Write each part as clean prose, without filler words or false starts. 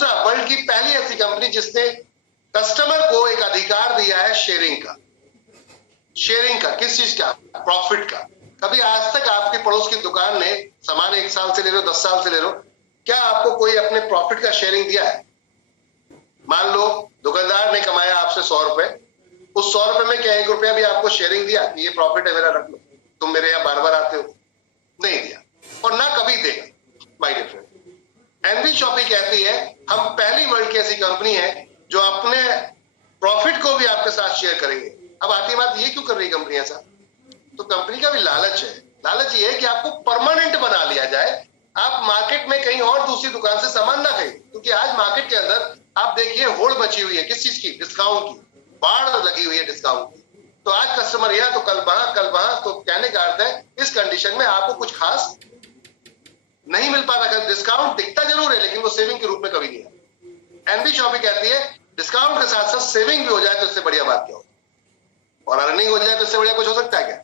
दूसरा, वर्ल्ड की पहली ऐसी कंपनी जिसने कस्टमर को एक अधिकार दिया है शेयरिंग का। शेयरिंग का किस चीज का? प्रॉफिट का। कभी आज तक आपके पड़ोस की दुकान ने सामान 1 साल से ले लो, 10 साल से ले लो, क्या आपको कोई अपने प्रॉफिट का शेयरिंग दिया है? मान लो दुकानदार ने कमाया आपसे 100 रुपए, उस 100 रुपए में क्या 1 रुपया भी आपको शेयरिंग दिया कि ये प्रॉफिट है मेरा, रख लो, तुम मेरे यहाँ बार बार आते हो? नहीं दिया, और ना कभी देगा। My dear friend, NV shoppy कहती है हम पहली वर्ल्ड की ऐसी कंपनी है जो अपने प्रॉफिट को भी आपके साथ शेयर करेंगे। अब आती बात, ये क्यों कर रही कंपनी ऐसा? तो कंपनी का भी लालच है। लालच ये है कि आपको परमानेंट बना लिया जाए, आप मार्केट में कहीं और दूसरी दुकान से सामान ना खरीदें। क्योंकि आज मार्केट के अंदर आप देखिए होड़ मची हुई है, किस चीज की? डिस्काउंट की, बाढ़ लगी हुई है डिस्काउंट की। तो आज कस्टमर यहाँ तो कल वहां, कल वहां। तो कहने का अर्थ है इस कंडीशन में आपको कुछ खास नहीं मिल पाता। डिस्काउंट दिखता जरूर है लेकिन वो सेविंग के रूप में कभी नहीं है। एनबी शॉपी कहती है डिस्काउंट के साथ साथ सेविंग भी हो जाए तो इससे बढ़िया बात क्या हो, और अर्निंग हो जाए तो इससे बढ़िया कुछ हो सकता है क्या?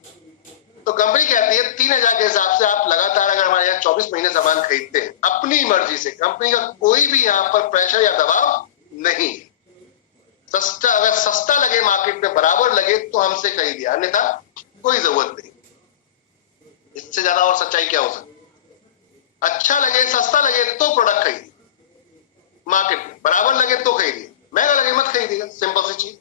तो कंपनी कहती है 3000 के हिसाब से आप लगातार अगर हमारे यहाँ 24 महीने सामान खरीदते हैं अपनी मर्जी से, कंपनी का कोई भी यहाँ पर प्रेशर या दबाव नहीं है। सस्ता, अगर सस्ता लगे मार्केट में, बराबर लगे तो हमसे खरीदिए, अन्यथा कोई जरूरत नहीं। इससे ज्यादा और सच्चाई क्या हो सकती? अच्छा लगे, सस्ता लगे तो प्रोडक्ट खरीदिए, मार्केट में बराबर लगे तो खरीदिए, महंगा लगे मत खरीदिएगा। सिंपल सी चीज।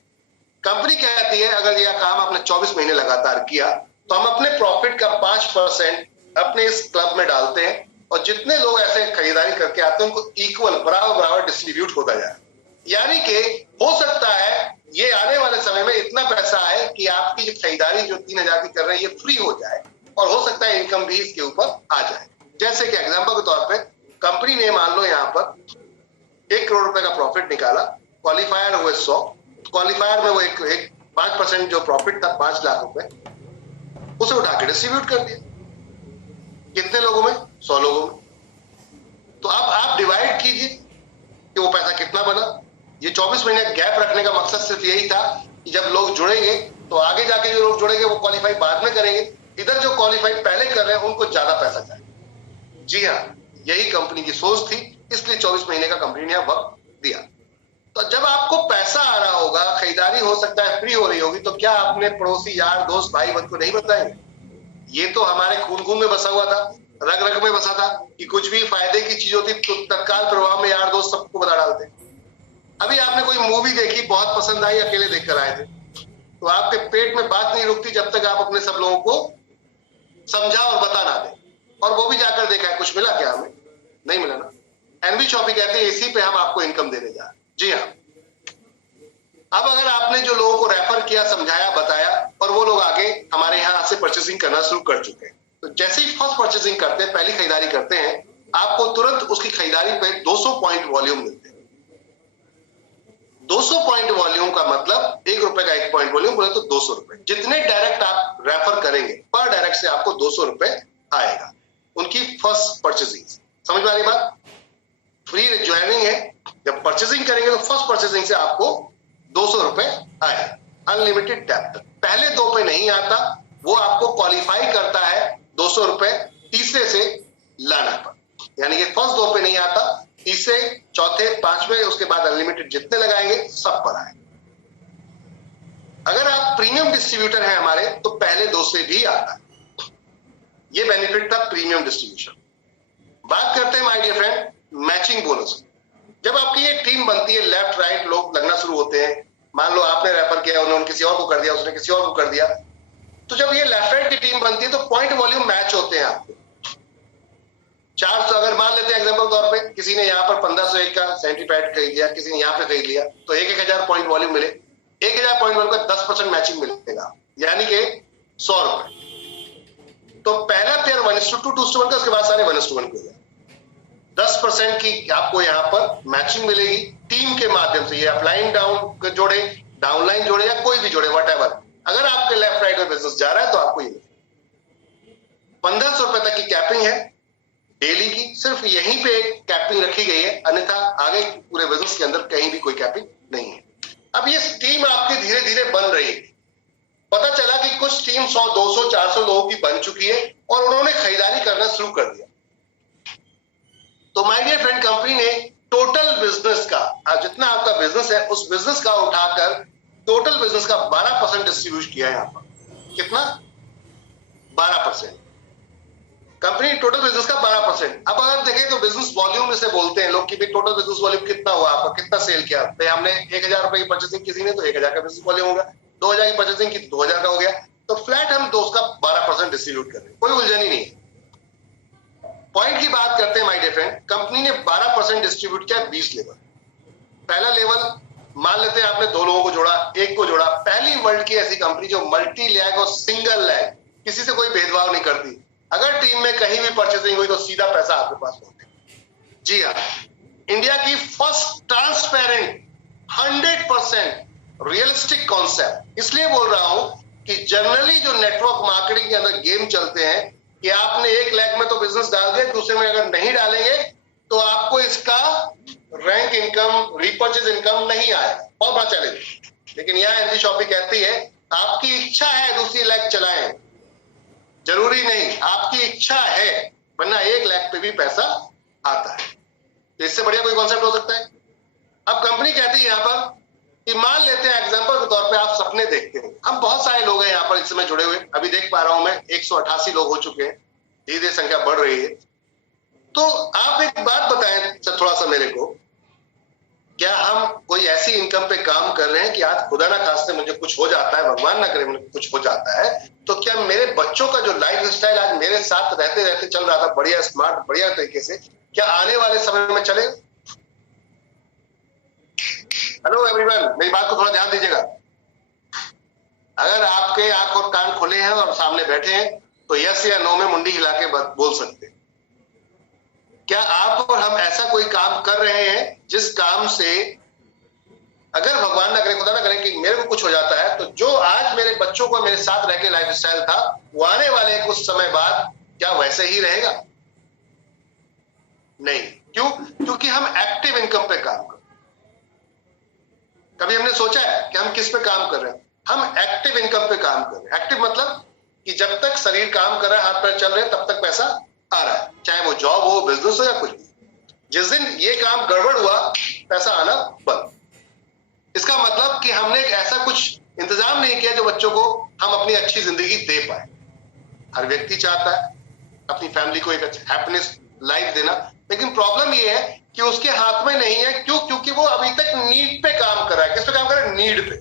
कंपनी कहती है अगर यह काम आपने 24 महीने लगातार किया तो हम अपने प्रॉफिट का 5% अपने इस क्लब में डालते हैं, और जितने लोग ऐसे खरीदारी करके आते हैं उनको इक्वल, बराबर बराबर डिस्ट्रीब्यूट होता जाए। यानी कि हो सकता है ये आने वाले समय में इतना पैसा आए कि आपकी जो खरीदारी जो 3000 की कर रहे हैं ये फ्री हो जाए, और हो सकता है इनकम भी इसके ऊपर आ जाए। जैसे कि एग्जांपल के तौर पे कंपनी ने मान लो यहाँ पर 1 करोड़ रुपए का प्रॉफिट निकाला, क्वालिफायर हुए 100, क्वालिफायर में वो एक 5% जो प्रॉफिट था 5 लाख रुपए, उसे उठा के डिस्ट्रीब्यूट कर दिया। कितने लोगों में? 100 लोगों में। तो अब आप डिवाइड कीजिए कि वो पैसा कितना बना। ये 24 महीने गैप रखने का मकसद सिर्फ यही था कि जब लोग जुड़ेंगे तो आगे जाके जो लोग जुड़ेंगे वो क्वालिफाई बाद में करेंगे, इधर जो क्वालिफाई पहले कर रहे हैं उनको ज्यादा पैसा चाहिए। जी हाँ, यही कंपनी की सोच थी, इसलिए 24 महीने का कंपनी ने वक्त दिया। तो जब आपको पैसा आ रहा होगा, खरीदारी हो सकता है फ्री हो रही होगी, तो क्या आपने पड़ोसी, यार, दोस्त, भाई बंधु को नहीं बताएंगे? ये तो हमारे खून खून में बसा हुआ था, रग रग में बसा था कि कुछ भी फायदे की चीज होती तो तत्काल प्रभाव में यार दोस्त सबको बता डालते। अभी आपने कोई मूवी देखी, बहुत पसंद आई, अकेले देखकर आए थे, तो आपके पेट में बात नहीं रुकती जब तक आप अपने सब लोगों को समझा और बता ना दें। और वो भी जाकर देखा है, कुछ मिला क्या हमें? नहीं मिला ना। एनबी शॉपी कहते हैं इसी पे हम आपको इनकम देने जा रहे हैं। जी हाँ। अब अगर आपने जो लोगों को रेफर किया, समझाया, बताया, और वो लोग आगे हमारे यहाँ से परचेसिंग करना शुरू कर चुके हैं, तो जैसे ही फर्स्ट परचेसिंग करते हैं, पहली खरीदारी करते हैं, आपको तुरंत उसकी खरीदारी पे 200 पॉइंट वॉल्यूम मिलते हैं। 200 पॉइंट वॉल्यूम का मतलब 1 रुपए का 1 पॉइंट वॉल्यूम बोले तो 200 रुपए। जितने डायरेक्ट आप रेफर करेंगे पर डायरेक्ट से आपको 200 रुपए आएगा उनकी फर्स्ट परचेसिंग। समझ में आ रही बात? फ्री ज्वाइनिंग है, जब परचेसिंग करेंगे तो फर्स्ट परचेसिंग से आपको 200 रुपए आए, अनलिमिटेड डेप्थ। पहले 2 पे नहीं आता, वो आपको क्वालिफाई करता है 200 रुपए तीसरे से लाने पर। यानी कि फर्स्ट 2 पे नहीं आता, तीसरे, चौथे, 5वें, उसके बाद अनलिमिटेड जितने लगाएंगे सब पर आए। अगर आप प्रीमियम डिस्ट्रीब्यूटर हैं हमारे तो पहले 2 से भी आता है। ये बेनिफिट था प्रीमियम डिस्ट्रीब्यूशन। बात करते हैं my dear friend matching bonus. जब आपकी ये टीम बनती है, लेफ्ट राइट लोग लगना शुरू होते हैं, मान लो आपने रेफर किया, उन्होंने किसी और को कर दिया, उसने किसी और को कर दिया, तो जब ये लेफ्ट राइट की टीम बनती है तो पॉइंट वॉल्यूम मैच होते हैं आपके। 400 अगर मान लेते हैं एग्जांपल तौर पे, किसी ने यहाँ पर 1501 का सेंटीपैड खरीद लिया, किसी ने यहाँ पे खरीद लिया, तो 1000 पॉइंट वॉल्यूम मिले, 1000 पॉइंट वॉल्यूम का 10% मैचिंग मिलेगा, यानी कि 100 रुपए। तो पहला पेयर 1:2, 2:1 का, उसके बाद सारे 1:1 को 10% की आपको यहाँ पर मैचिंग मिलेगी टीम के माध्यम से। ये अपलाइन डाउन जोड़े, डाउनलाइन जोड़े, या कोई भी जोड़े, व्हाटएवर। अगर आपके लेफ्ट राइट में बिजनेस जा रहा है तो आपको ये 1500 रुपए तक की कैपिंग है डेली की, सिर्फ यहीं पे एक कैपिंग रखी गई है, अन्यथा आगे पूरे बिजनेस के अंदर कहीं भी कोई कैपिंग नहीं है। अब ये टीम आपकी धीरे धीरे बन रही है। पता चला कि कुछ टीम 100, 200, 400 लोगों की बन चुकी है और उन्होंने खरीदारी करना शुरू कर दिया। तो माय डियर फ्रेंड, कंपनी ने टोटल बिजनेस का, जितना आपका बिजनेस है उस बिजनेस का उठाकर टोटल बिजनेस का 12% डिस्ट्रीब्यूट किया है यहाँ पर। कितना? 12%। कंपनी टोटल बिजनेस का 12%। अब अगर देखें तो बिजनेस वॉल्यूम इसे बोलते हैं लोग कि भाई टोटल बिजनेस वॉल्यूम कितना हुआ आपका, कितना सेल किया। भाई हमने 1000 रुपए की परचेसिंग किसी ने तो 1000 का बिजनेस वॉल्यूम होगा, 2000 की परचेसिंग की 2000 का हो गया। तो फ्लैट हम दो उसका 12% डिस्ट्रीब्यूट कर रहे हैं, कोई उलझन ही नहीं है। पॉइंट की बात करते हैं माय डियर फ्रेंड, कंपनी ने 12% डिस्ट्रीब्यूट किया 20 लेवल। पहला लेवल मान लेते हैं आपने 2 लोगों को जोड़ा, एक को जोड़ा। पहली वर्ल्ड की ऐसी कंपनी जो मल्टी लैग और सिंगल लैग, किसी से कोई भेदभाव नहीं करती। अगर टीम में कहीं भी परचेसिंग हुई तो सीधा पैसा आपके पास पहुंचे। जी हाँ, इंडिया की फर्स्ट ट्रांसपेरेंट 100% रियलिस्टिक कॉन्सेप्ट। इसलिए बोल रहा हूं कि जनरली जो नेटवर्क मार्केटिंग के अंदर गेम चलते हैं कि आपने 1 लाख में तो बिजनेस डाल दिया, दूसरे में अगर नहीं डालेंगे तो आपको इसका रैंक इनकम, रीपर्चेज इनकम नहीं आएगा। बहुत बड़ा चैलेंज। लेकिन यहां एंटी शॉपी कहती है आपकी इच्छा है दूसरी लाख चलाएं, जरूरी नहीं, आपकी इच्छा है, वरना 1 लाख पे भी पैसा आता है। तो इससे बढ़िया कोई कॉन्सेप्ट हो सकता है? अब कंपनी कहती है यहां पर कि मान लेते हैं एग्जांपल के तौर पे आप सपने देखते हैं। हम बहुत सारे लोग हैं यहाँ पर इस समय जुड़े हुए, अभी देख पा रहा हूं मैं 188 लोग हो चुके हैं, धीरे धीरे संख्या बढ़ रही है। तो आप एक बात बताएं थोड़ा सा मेरे को, क्या हम कोई ऐसी इनकम पे काम कर रहे हैं कि आज खुदा ना खास्ते मुझे कुछ हो जाता है, भगवान ना करे मुझे कुछ हो जाता है, तो क्या मेरे बच्चों का जो लाइफ स्टाइल आज मेरे साथ रहते रहते चल रहा था बढ़िया स्मार्ट बढ़िया तरीके से, क्या आने वाले समय में चले? हेलो एवरीवन, मेरी बात को थोड़ा ध्यान दीजिएगा। अगर आपके आंख और कान खुले हैं और सामने बैठे हैं तो यस या नो में मुंडी हिला के बोल सकते हैं। क्या आप और हम ऐसा कोई काम कर रहे हैं जिस काम से अगर भगवान ना करे, खुदा ना करे कि मेरे को कुछ हो जाता है, तो जो आज मेरे बच्चों को मेरे साथ रह के लाइफ स्टाइल था वो आने वाले कुछ समय बाद क्या वैसे ही रहेगा? नहीं। क्यों? क्योंकि हम एक्टिव इनकम पे काम कर। कभी हमने सोचा है कि हम किस पे काम कर रहे हैं? हम एक्टिव इनकम पे काम कर रहे हैं। एक्टिव मतलब कि जब तक शरीर काम कर रहा है, हाथ पैर चल रहे हैं, तब तक पैसा आ रहा है, चाहे वो जॉब हो, बिजनेस हो या कुछ भी। जिस दिन ये काम गड़बड़ हुआ, पैसा आना बंद। इसका मतलब कि हमने एक ऐसा कुछ इंतजाम नहीं किया जो बच्चों को हम अपनी अच्छी जिंदगी दे पाए। हर व्यक्ति चाहता है अपनी फैमिली को एक हैप्पीनेस लाइफ देना, लेकिन प्रॉब्लम ये है कि उसके हाथ में नहीं है। क्यों? क्योंकि वो अभी तक नीड पे काम कर रहा है। किस पे काम कर रहा है? नीड पे,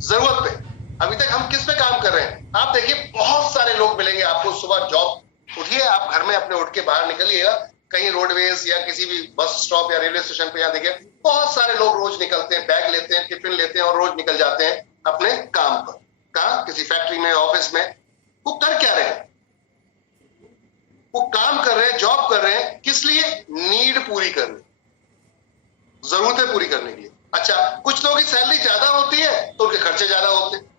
जरूरत पे। अभी तक हम किस पे काम कर रहे हैं? आप देखिए बहुत सारे लोग मिलेंगे आपको, सुबह जॉब उठिए, आप घर में अपने उठ के बाहर निकलिएगा, कहीं रोडवेज या किसी भी बस स्टॉप या रेलवे स्टेशन पे, या देखिए बहुत सारे लोग रोज निकलते हैं, बैग लेते हैं, टिफिन लेते हैं और रोज निकल जाते हैं अपने काम पर। कहाँ? किसी फैक्ट्री में, ऑफिस में। वो कर क्या रहे हैं? वो काम कर रहे हैं, जॉब कर रहे हैं, किस लिए? नीड पूरी करने, जरूरतें पूरी करने के लिए। अच्छा, कुछ लोगों की सैलरी ज्यादा होती है तो उनके खर्चे ज्यादा होते हैं।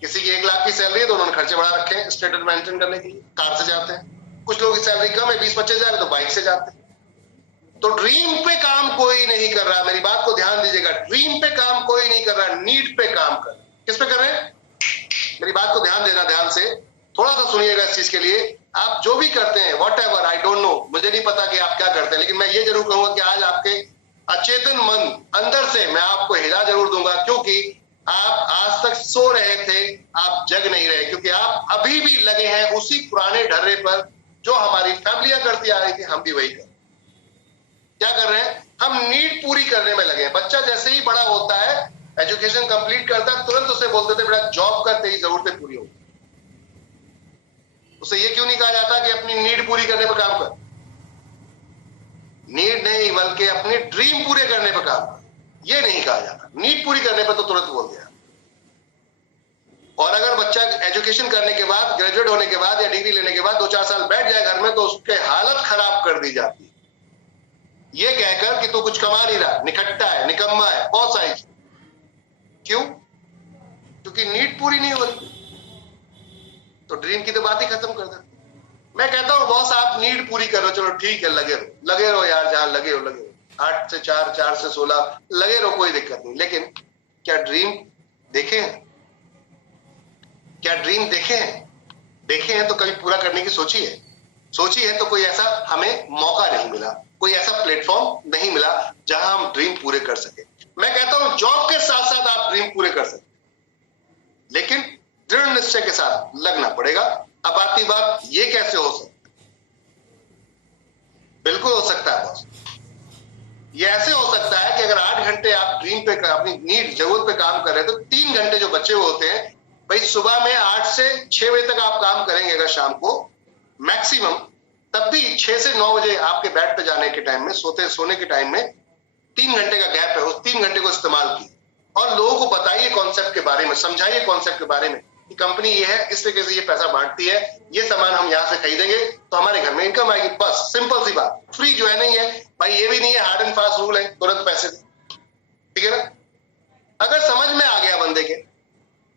किसी की 1 लाख की सैलरी है तो उन्होंने खर्चे बढ़ा रखे हैं स्टेटस मेंटेन करने के लिए, कार से जाते हैं। कुछ लोगों की सैलरी कम है, 20-25 हजार है, तो बाइक से जाते हैं। तो ड्रीम पे काम कोई नहीं कर रहा। मेरी बात को ध्यान दीजिएगा, ड्रीम पे काम कोई नहीं कर रहा, नीड पे काम कर रहा। किस पे कर रहे हैं? मेरी बात को ध्यान देना, ध्यान से थोड़ा सा सुनिएगा इस चीज के लिए। आप जो भी करते हैं, what ever, I don't know, मुझे नहीं पता कि आप क्या करते हैं, लेकिन मैं ये जरूर कहूंगा कि आज आपके अचेतन मन अंदर से मैं आपको हिला जरूर दूंगा, क्योंकि आप आज तक सो रहे थे, आप जग नहीं रहे, क्योंकि आप अभी भी लगे हैं उसी पुराने ढर्रे पर जो हमारी फैमिलियां करती आ रही थी, हम भी वही कर। क्या कर रहे हैं? हम नीड पूरी करने में लगे हैं। बच्चा जैसे ही बड़ा होता है, एजुकेशन कंप्लीट करता है, तुरंत उसे बोल देते बेटा जॉब कर, तेरी जरूरतें पूरी होगी। उसे ये क्यों नहीं कहा जाता कि अपनी नीड पूरी करने पर काम कर? नीड नहीं, बल्कि अपनी ड्रीम पूरे करने पर काम कर। ये नहीं कहा जाता। नीड पूरी करने पर तो तुरंत बोल दिया। और अगर बच्चा एजुकेशन करने के बाद, ग्रेजुएट होने के बाद या डिग्री लेने के बाद 2-4 साल बैठ जाए घर में, तो उसके हालत खराब कर दी जाती है, ये कहकर कि तू कुछ कमा नहीं रहा, निकट्टा है, निकम्मा है, बहुत सारी। क्यों? क्योंकि नीड पूरी नहीं हो रही, तो ड्रीम की तो बात ही खत्म कर देते। मैं कहता हूं बॉस आप नीड पूरी करो, चलो ठीक है, लगे रहो यार, जहां लगे हो 8 से 4, 4 से 16 लगे रहो, कोई दिक्कत नहीं। लेकिन क्या ड्रीम देखे हैं? क्या ड्रीम देखे हैं? देखे हैं तो कभी पूरा करने की सोची है? सोची है तो कोई ऐसा हमें मौका नहीं मिला। कोई ऐसा प्लेटफॉर्म नहीं मिला जहां हम ड्रीम पूरे कर सके। मैं कहता हूं जॉब के साथ साथ आप ड्रीम पूरे कर सकते, लेकिन दृढ़ निश्चय के साथ लगना पड़ेगा। अब आती बात, ये कैसे हो सकता है? बिल्कुल हो सकता है बॉस। ये ऐसे हो सकता है कि अगर 8 घंटे आप ड्रीम पे, अपनी नीड, जरूरत पे काम कर रहे हैं, तो 3 घंटे जो बचे हुए होते हैं, भाई सुबह में 8 से 6 बजे तक आप काम करेंगे अगर शाम को मैक्सिमम, तब भी 6 से 9 बजे आपके बेड पे जाने के टाइम में, सोने के टाइम में 3 घंटे का गैप है, उस 3 घंटे को इस्तेमाल कीजिए और लोगों को बताइए कॉन्सेप्ट के बारे में, समझाइए कॉन्सेप्ट के बारे में कि कंपनी ये है, इस तरीके से ये पैसा बांटती है, ये सामान हम यहां से खरीदेंगे तो हमारे घर में इनकम आएगी। बस सिंपल सी बात। फ्री जो है नहीं है भाई, ये भी नहीं है हार्ड एंड फास्ट रूल है तुरंत पैसे दे, ठीक है ना। अगर समझ में आ गया बंदे के,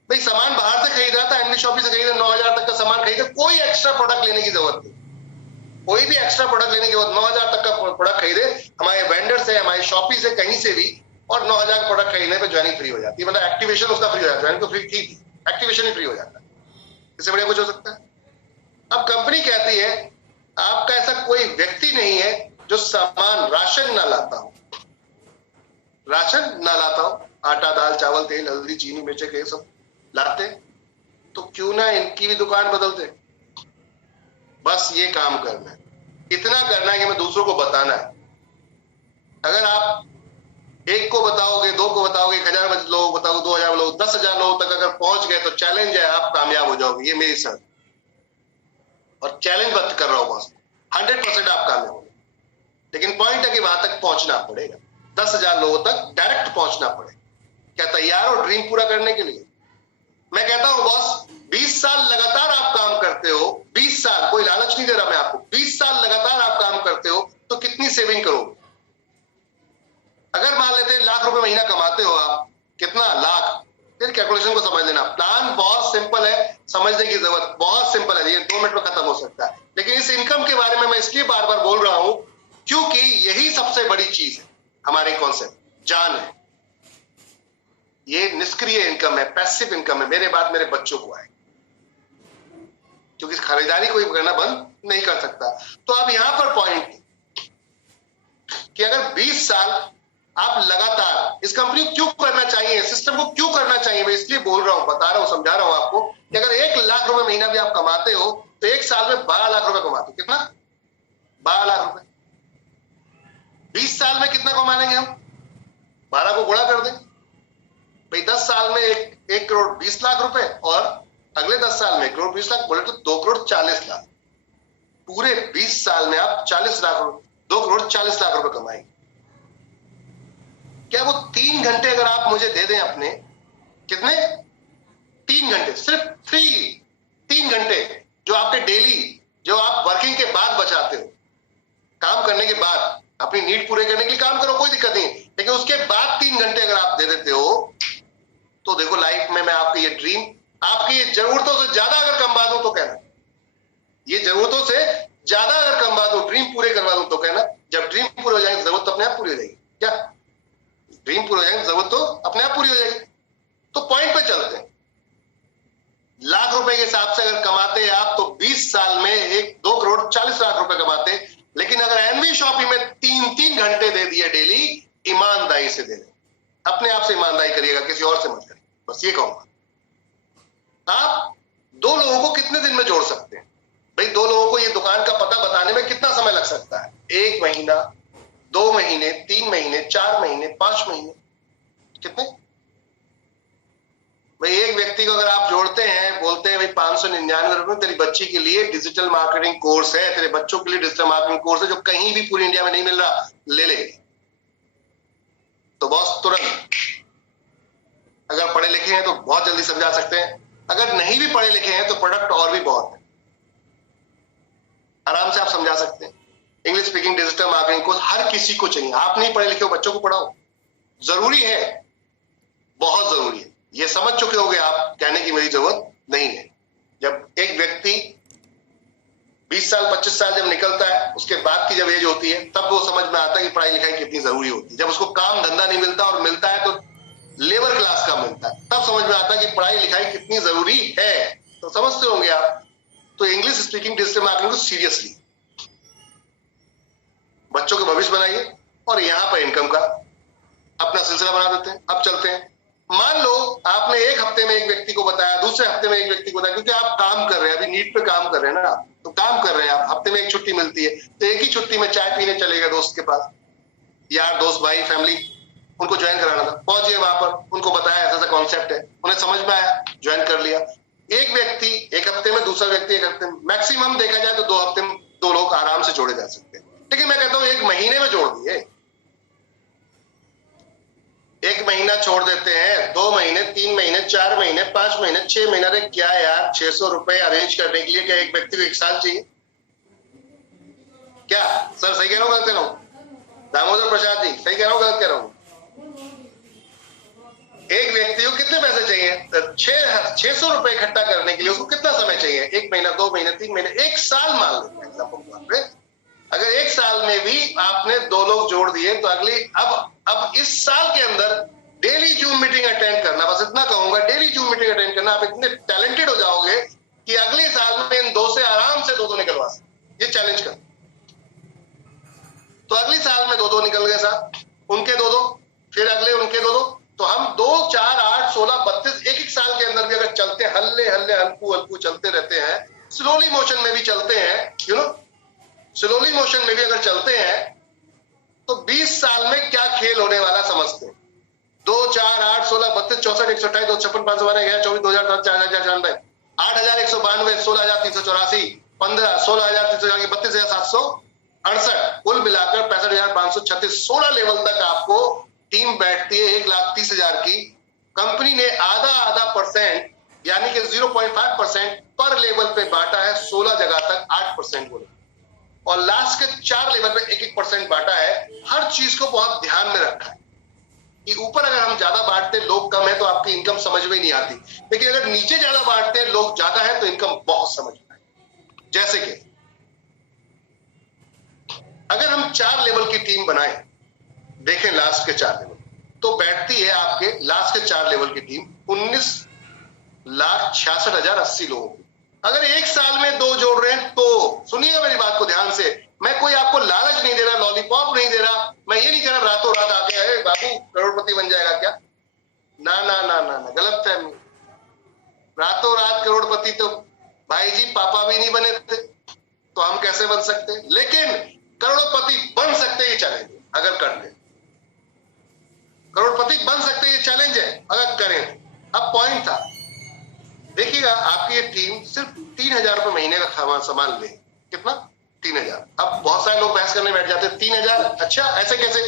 भाई सामान बाहर से खरीद रहा था, एमडी शॉपी से खरीदा, 9,000 तक का सामान खरीदा, कोई एक्स्ट्रा प्रोडक्ट लेने की जरूरत नहीं, कोई भी एक्स्ट्रा प्रोडक्ट लेने की जरूरत, 9,000 तक का प्रोडक्ट खरीदे हमारे वेंडर से, हमारी शॉपी से, कहीं से भी, और 9,000 प्रोडक्ट खरीदने पे ज्वाइनिंग फ्री हो जाती है, मतलब एक्टिवेशन उसका फ्री हो जाता है। ज्वाइनिंग तो फ्री थी, एक्टिवेशन ही फ्री हो जाता है, इससे बढ़िया कुछ हो सकता है? अब कंपनी कहती है आपका ऐसा कोई व्यक्ति नहीं है जो सामान, राशन ना लाता हो, राशन ना लाता हो, आटा, दाल, चावल, तेल, हल्दी, चीनी, मिर्च के सब लाते, तो क्यों ना इनकी भी दुकान बदल दे। बस ये काम करना है, इतना करना है कि मैं दूसरों को बताना है। अगर आप 1 को बताओगे, 2 को बताओगे, 1,000 लोग बताओगे, 2,000 लोग, 10,000 लोगों तक अगर पहुंच गए तो चैलेंज है, आप कामयाब हो जाओगे, ये मेरी शर्त। और चैलेंज बात कर रहा हूं बस, 100% आप कामयाब होंगे, लेकिन पॉइंट है कि वहां तक पहुंचना पड़ेगा, 10,000 लोगों तक डायरेक्ट पहुंचना पड़ेगा। क्या तैयार हो ड्रीम पूरा करने के लिए? मैं कहता हूं बॉस, 20 साल लगातार आप काम करते हो, 20 साल, कोई लालच नहीं दे रहा मैं आपको, 20 साल लगातार आप काम करते हो तो कितनी सेविंग करोगे? अगर मान लेते हैं लाख रुपए महीना कमाते हो आप, कितना लाख, फिर कैलकुलेशन को समझ लेना। प्लान बहुत सिंपल है, समझने की जरूरत बहुत सिंपल है, ये 2 मिनट में खत्म हो सकता है। लेकिन इस इनकम के बारे में मैं इसलिए बार बार बोल रहा हूं क्योंकि यही सबसे बड़ी चीज है, हमारी कॉन्सेप्ट जान है। ये निष्क्रिय इनकम है, पैसिव इनकम है, मेरे बाद मेरे बच्चों को आए, क्योंकि खरीदारी कोई करना बंद नहीं कर सकता। तो अब यहां पर पॉइंट कि अगर 20 साल आप लगातार, इस कंपनी को क्यों करना चाहिए, सिस्टम को क्यों करना चाहिए, मैं इसलिए बोल रहा हूं, बता रहा हूं, समझा रहा हूं आपको कि अगर 1 लाख रुपए महीना भी आप कमाते हो तो 1 साल में 12 लाख रुपए कमाते हो। कितना? 12 लाख रुपए। 20 साल में कितना कमा लेंगे हम? 12 को गुणा कर दें भाई, 10 साल में 1 करोड़ 20 लाख रुपए, और अगले 10 साल में 1 करोड़ 20 लाख, बोले तो 2 करोड़ 40 लाख। पूरे 20 साल में आप 40 लाख, 2 करोड़ 40 लाख रुपए कमाएंगे। क्या वो 3 घंटे अगर आप मुझे दे दें अपने, कितने? 3 घंटे, सिर्फ फ्री 3 घंटे, जो आपके डेली, जो आप वर्किंग के बाद बचाते हो, काम करने के बाद, अपनी नीड पूरे करने के लिए काम करो, कोई दिक्कत नहीं, लेकिन उसके बाद 3 घंटे अगर आप दे देते हो तो देखो लाइफ में मैं आपकी ये ड्रीम, आपकी ये जरूरतों से ज्यादा अगर कमवा दूं तो कहना, ये जरूरतों से ज्यादा अगर कमवा दूं, ड्रीम पूरे करवा दूं तो कहना। जब ड्रीम पूरे हो जाएंगे जरूरत तो अपने आप पूरी हो जाएगी। क्या ड्रीम पूरे हो जाएंगे जरूरत तो अपने आप पूरी हो जाएगी। तो पॉइंट पे चलते हैं, लाख रुपए के हिसाब से अगर कमाते हैं आप तो 20 साल में 2 करोड़ 40 लाख रुपए कमाते। लेकिन अगर एनवी शॉपिंग में 3 घंटे दे दिए डेली, ईमानदारी से दे दें, अपने आप से ईमानदारी करिएगा, किसी और से मत करिए, बस ये कहूंगा। आप 2 लोगों को कितने दिन में जोड़ सकते हैं भाई? 2 लोगों को ये दुकान का पता बताने में कितना समय लग सकता है? 1 महीना, 2 महीने, 3 महीने, 4 महीने, 5 महीने, कितने भाई? एक व्यक्ति को अगर आप जोड़ते हैं, बोलते हैं भाई 599 रुपए तेरी बच्ची के लिए डिजिटल मार्केटिंग कोर्स है, तेरे बच्चों के लिए डिजिटल मार्केटिंग कोर्स है जो कहीं भी पूरी इंडिया में नहीं मिल रहा, ले ले। तो बॉस तुरंत, अगर पढ़े लिखे हैं तो बहुत जल्दी समझा सकते हैं, अगर नहीं भी पढ़े लिखे हैं तो प्रोडक्ट और भी बहुत है, आराम से आप समझा सकते हैं। English speaking digital marketing course हर किसी को चाहिए। आप नहीं पढ़े लिखे हो, बच्चों को पढ़ाओ, जरूरी है, बहुत जरूरी है। ये समझ चुके होंगे आप, कहने की मेरी जरूरत नहीं है। जब एक व्यक्ति 20 साल 25 साल जब निकलता है, उसके बाद की जब एज होती है, तब वो समझ में आता है कि पढ़ाई लिखाई कितनी जरूरी होती है। जब उसको काम धंधा नहीं मिलता और मिलता है तो लेबर क्लास का मिलता है, तब समझ में आता है कि पढ़ाई लिखाई कितनी जरूरी है। तो समझते होंगे आप। तो इंग्लिश स्पीकिंग डिजिटल मार्केटिंग को सीरियसली बच्चों के भविष्य बनाइए और यहाँ पर इनकम का अपना सिलसिला बना देते हैं। अब चलते हैं, मान लो आपने एक हफ्ते में एक व्यक्ति को बताया, दूसरे हफ्ते में एक व्यक्ति को बताया, क्योंकि आप काम कर रहे हैं, अभी नीट पे काम कर रहे हैं ना, तो काम कर रहे हैं आप, हफ्ते में एक छुट्टी मिलती है, तो एक ही छुट्टी में चाय पीने चले गए दोस्त के पास, यार दोस्त भाई फैमिली, उनको ज्वाइन कराना था, पहुंचे वहां पर, उनको बताया ऐसा ऐसा कॉन्सेप्ट है, उन्हें समझ में आया, ज्वाइन कर लिया। एक व्यक्ति एक हफ्ते में, दूसरा व्यक्ति एक हफ्ते में, मैक्सिमम देखा जाए तो 2 हफ्ते में 2 लोग आराम से जोड़े जा सकते हैं। लेकिन मैं कहता हूं 1 महीने में जोड़ दिए, 1 महीना छोड़ देते हैं, 2 महीने, 3 महीने, 4 महीने, 5 महीने, 6 महीने। अरे क्या यार, 600 रुपए अरेंज करने के लिए क्या एक व्यक्ति को 1 साल चाहिए क्या? सर सही कह रहा हूँ गलत कह रहा हूँ? दामोदर प्रसाद जी सही कह रहा हूँ गलत कह रहा हूँ? एक व्यक्ति को कितने पैसे चाहिए? 600 रुपए इकट्ठा करने के लिए उसको कितना समय चाहिए? 1 महीना, 2 महीने, 3 महीने, 1 साल मान लेते हैं। अगर 1 साल में भी आपने 2 लोग जोड़ दिए तो अगली अब इस साल के अंदर डेली जूम मीटिंग अटेंड करना, बस इतना कहूंगा, डेली जूम मीटिंग अटेंड करना। आप इतने टैलेंटेड हो जाओगे कि अगले साल में इन 2 से आराम से 2 निकलवा सकते। ये चैलेंज कर, तो अगले साल में 2 निकल गए साहब, उनके 2, फिर अगले उनके 2, तो हम 2, 4, 8, 16, 32 एक साल के अंदर भी अगर चलते, हल्ले हल्ले हल्कू चलते रहते हैं, स्लोली मोशन में भी चलते हैं, स्लोली मोशन में भी अगर चलते हैं, तो 20 साल में क्या खेल होने वाला समझते हैं। 2, 4, 8, 16, 32, 64, 128, 256, 512, 24, 2000, 4000, 8192, 16,384, 15, 16,340, 32,768, कुल मिलाकर 65,536, 16 लेवल तक आपको टीम बैठती है 1,30,000 की। कंपनी ने आधा % यानी कि 0.5% पर लेवल पे बांटा है, 16 जगह तक 8% बोले, और लास्ट के 4 लेवल पे 1% बांटा है। हर चीज को बहुत ध्यान में रखा है कि ऊपर अगर हम ज्यादा बांटते, लोग कम है तो आपकी इनकम समझ में नहीं आती, लेकिन अगर नीचे ज्यादा बांटते हैं, लोग ज्यादा है तो इनकम बहुत समझ में आती। जैसे कि अगर हम 4 लेवल की टीम बनाएं, देखें लास्ट के 4 लेवल, तो बैठती है आपके लास्ट के 4 लेवल की टीम 19,66,080 लोगों की। अगर 1 साल में 2 जोड़ रहे हैं, तो सुनिएगा मेरी बात को ध्यान से, मैं कोई आपको लालच नहीं दे रहा, लॉलीपॉप नहीं दे रहा, मैं ये नहीं कह रहा रातों रात आके है बाबू करोड़पति बन जाएगा क्या, ना ना ना ना, ना गलत फहमी। रातों रात करोड़पति तो भाई जी पापा भी नहीं बने थे, तो हम कैसे बन सकते? लेकिन करोड़पति बन सकते, ये चैलेंज है अगर कर ले, करोड़पति बन सकते, ये चैलेंज है अगर करें। अब पॉइंट था, देखिएगा आपकी ये टीम सिर्फ 3,000 रुपए महीने का सामान ले, कितना? 3,000। अब बहुत सारे लोग बहस करने बैठ जाते हैं, 3,000 अच्छा ऐसे कैसे?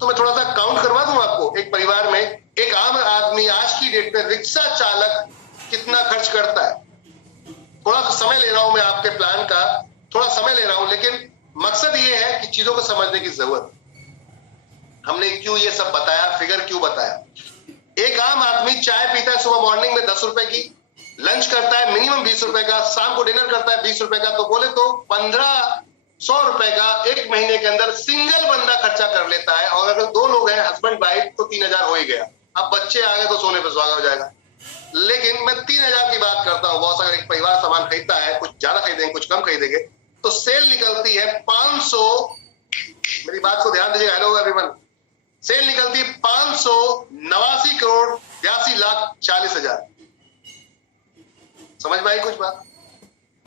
तो मैं थोड़ा सा काउंट करवा दूं आपको। एक परिवार में एक आम आदमी आज की डेट में रिक्शा चालक कितना खर्च करता है? थोड़ा सा समय ले रहा हूं मैं आपके प्लान का, थोड़ा समय ले रहा हूं, लेकिन मकसद ये है कि चीजों को समझने की जरूरत। हमने क्यों ये सब बताया, फिगर क्यों बताया? एक आम आदमी चाय पीता है सुबह मॉर्निंग में 10 रुपए की, लंच करता है मिनिमम 20 रुपए का, शाम को डिनर करता है 20 रुपए का, तो बोले तो 1,500 रुपए का एक महीने के अंदर सिंगल बंदा खर्चा कर लेता है। और अगर 2 लोग हैं हस्बैंड वाइफ, तो 3,000 हो ही गया। अब बच्चे आ गए तो सोने पे सुहागा हो जाएगा। लेकिन मैं 3,000 की बात करता हूँ। बहुत अगर एक परिवार सामान खरीदता है, कुछ ज्यादा खरीदेंगे कुछ कम खरीदेंगे, तो सेल निकलती है 500, मेरी बात को ध्यान दीजिएगा, हेलो एवरीवन, सेल निकलती है 589 करोड़ 82,40,000। समझ में आई कुछ बात?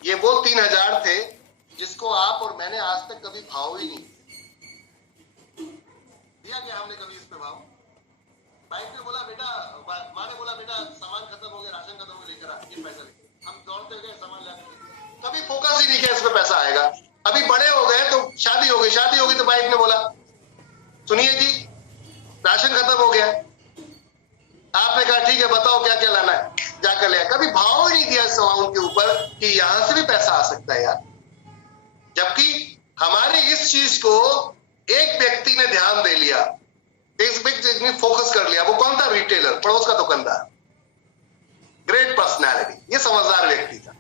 ये वो 3,000 थे जिसको आप और मैंने आज तक कभी भाव ही नहीं दिया। क्या हमने कभी इस पे भाव? बाइक ने बोला बेटा, माँ ने बोला बेटा सामान खत्म हो गया, राशन खत्म हो गया, लेकर आ, ये पैसा लेके हम दौड़ते गए सामान लाने, कभी फोकस ही नहीं किया इस पे पैसा आएगा। अभी बड़े हो गए तो शादी हो गई तो बाइक ने बोला सुनिए जी राशन खत्म हो गया, आपने कहा ठीक है बताओ क्या क्या लाना है, जाकर ले। कभी भाव ही नहीं दिया इस अमाउंट के ऊपर कि यहां से भी पैसा आ सकता है यार। जबकि हमारी इस चीज को एक व्यक्ति ने ध्यान दे लिया, एक व्यक्ति ने फोकस कर लिया। वो कौन था? रिटेलर, पड़ोस का दुकानदार, ग्रेट पर्सनैलिटी, ये समझदार व्यक्ति था।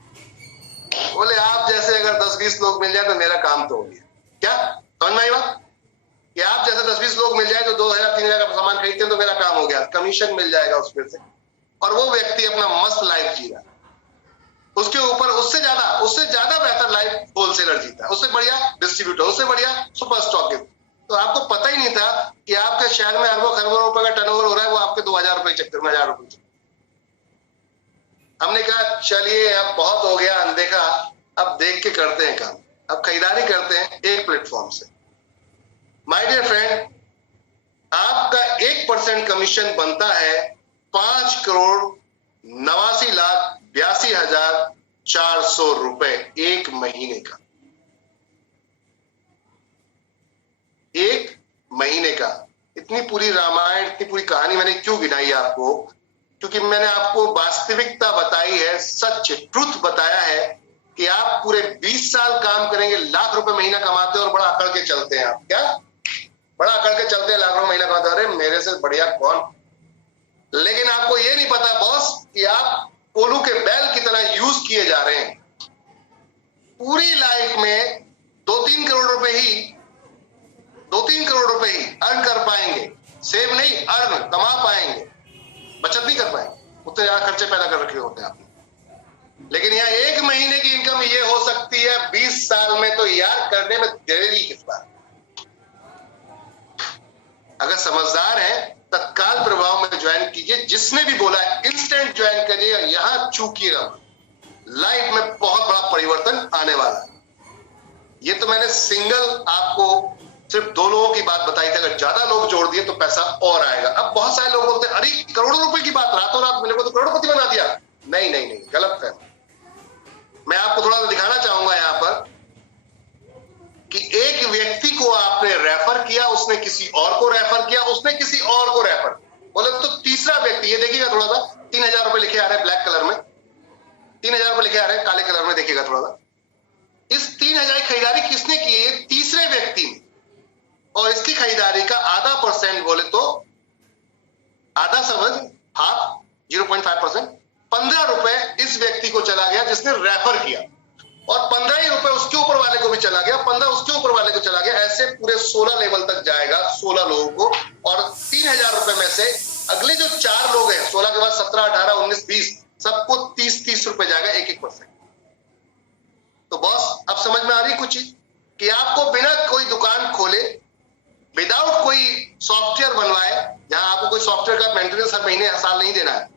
बोले आप जैसे अगर 10-20 लोग मिल जाए तो मेरा काम तो हो गया। क्या समझ में आई बात? कि आप जैसे 10-20 लोग मिल जाए तो 2,000-3,000 का सामान खरीदते हैं तो मेरा काम हो गया, कमीशन मिल जाएगा उसमें से, और वो व्यक्ति अपना मस्त लाइफ जी रहा। उसके ऊपर उससे ज्यादा बेहतर लाइव होलसेलर जीता है, उससे बढ़िया डिस्ट्रीब्यूटर, उससे बढ़िया सुपर स्टॉकिस्ट। तो आपको पता ही नहीं था कि आपके शहर में अरबों खरबों रुपए का टर्नओवर हो रहा है, वो आपके 2000 रुपए चक्कर में 1000 रुपए। हमने कहा चलिए अब बहुत हो गया अनदेखा, अब देख के करते हैं काम, अब खरीदारी करते हैं एक प्लेटफॉर्म से। माय डियर फ्रेंड, आपका 1% कमीशन बनता है 5,89,82,400 रुपए एक महीने का। एक महीने का। इतनी पूरी रामायण, इतनी पूरी कहानी मैंने क्यों गिनाई आपको? क्योंकि मैंने आपको वास्तविकता बताई है, सच ट्रुथ बताया है कि आप पूरे 20 साल काम करेंगे, लाख रुपए महीना कमाते हैं और बड़ा अकड़ के चलते हैं। आप क्या बड़ा अकड़ के चलते हैं, लाख रुपए महीना कमाते हैं, अरे मेरे से बढ़िया कौन। लेकिन आपको ये नहीं पता बॉस कि आप कोल्हू के बैल की तरह यूज किए जा रहे हैं। पूरी लाइफ में 2-3 करोड़ रुपए ही अर्न कर पाएंगे, सेव नहीं, अर्न कमा पाएंगे, बचत नहीं कर पाएंगे, उतने ज्यादा खर्चे पैदा कर रखे होते हैं आपने। लेकिन यहाँ 1 महीने की इनकम ये हो सकती है 20 साल में, तो यार करने में देरी किस बात। अगर समझदार है तत्काल प्रभाव में ज्वाइन कीजिए। जिसने भी बोला है इंस्टेंट ज्वाइन करिए, यहां चूकिएगा, लाइफ में बहुत बड़ा परिवर्तन आने वाला है। ये तो मैंने सिंगल आपको सिर्फ 2 लोगों की बात बताई थी, अगर ज्यादा लोग जोड़ दिए तो पैसा और आएगा। अब बहुत सारे लोग बोलते हैं अरे करोड़ों रुपए की बात, रातों रात मेरे को तो करोड़पति बना दिया। नहीं, गलत है। मैं आपको थोड़ा सा दिखाना चाहूंगा यहाँ पर कि एक व्यक्ति को आपने रेफर किया, उसने किसी और को रेफर किया, उसने किसी और को रेफर, बोले तो तीसरा व्यक्ति, ये देखिएगा थोड़ा सा, 3000 रुपए लिखे आ रहे हैं ब्लैक कलर में, 3000 रुपए लिखे आ रहे हैं काले कलर में, देखिएगा थोड़ा सा। इस 3000 की खरीदारी किसने की है? तीसरे व्यक्ति ने। और इसकी खरीदारी का आधा % बोले तो आधा समझ, हाफ 0.5%, 15 रुपए इस व्यक्ति को चला गया जिसने रेफर किया, और 15 ही रुपए उसके ऊपर वाले को भी चला गया, 15 उसके ऊपर वाले को चला गया। ऐसे पूरे 16 लेवल तक जाएगा, 16 लोगों को। और 3000 रुपए में से अगले जो 4 लोग हैं, 16 के बाद 17, 18, 19, 20, सबको 30-30 रुपए जाएगा, 1-1%। तो बॉस अब समझ में आ रही कुछ चीज कि आपको बिना कोई दुकान खोले, विदाउट कोई सॉफ्टवेयर बनवाए, जहां आपको कोई सॉफ्टवेयर का मेंटेनेंस हर महीने हर साल नहीं देना है,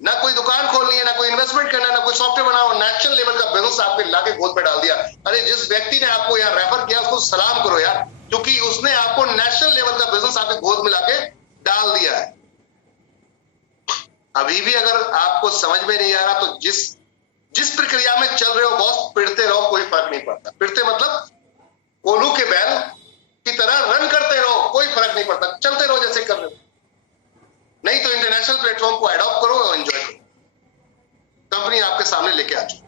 ना कोई दुकान खोलनी है, ना कोई इन्वेस्टमेंट करना है, ना कोई सॉफ्टवेयर बनाओ, नेशनल लेवल का बिजनेस आपके लाके गोद पे डाल दिया। अरे जिस व्यक्ति ने आपको यहाँ रेफर किया उसको सलाम करो यार, क्योंकि उसने आपको नेशनल लेवल का बिजनेस आपके गोद में लाके डाल दिया है। अभी भी अगर आपको समझ में नहीं आ रहा तो जिस प्रक्रिया में चल रहे हो बॉस, पिटते रहो, कोई फर्क नहीं पड़ता। पिटते मतलब कोल्हू के बैल की तरह रन करते रहो, कोई फर्क नहीं पड़ता, चलते रहो जैसे कर रहे हो। नहीं तो इंटरनेशनल प्लेटफॉर्म को एडॉप्ट करो और एंजॉय करो। कंपनी आपके सामने लेके आ चुकी।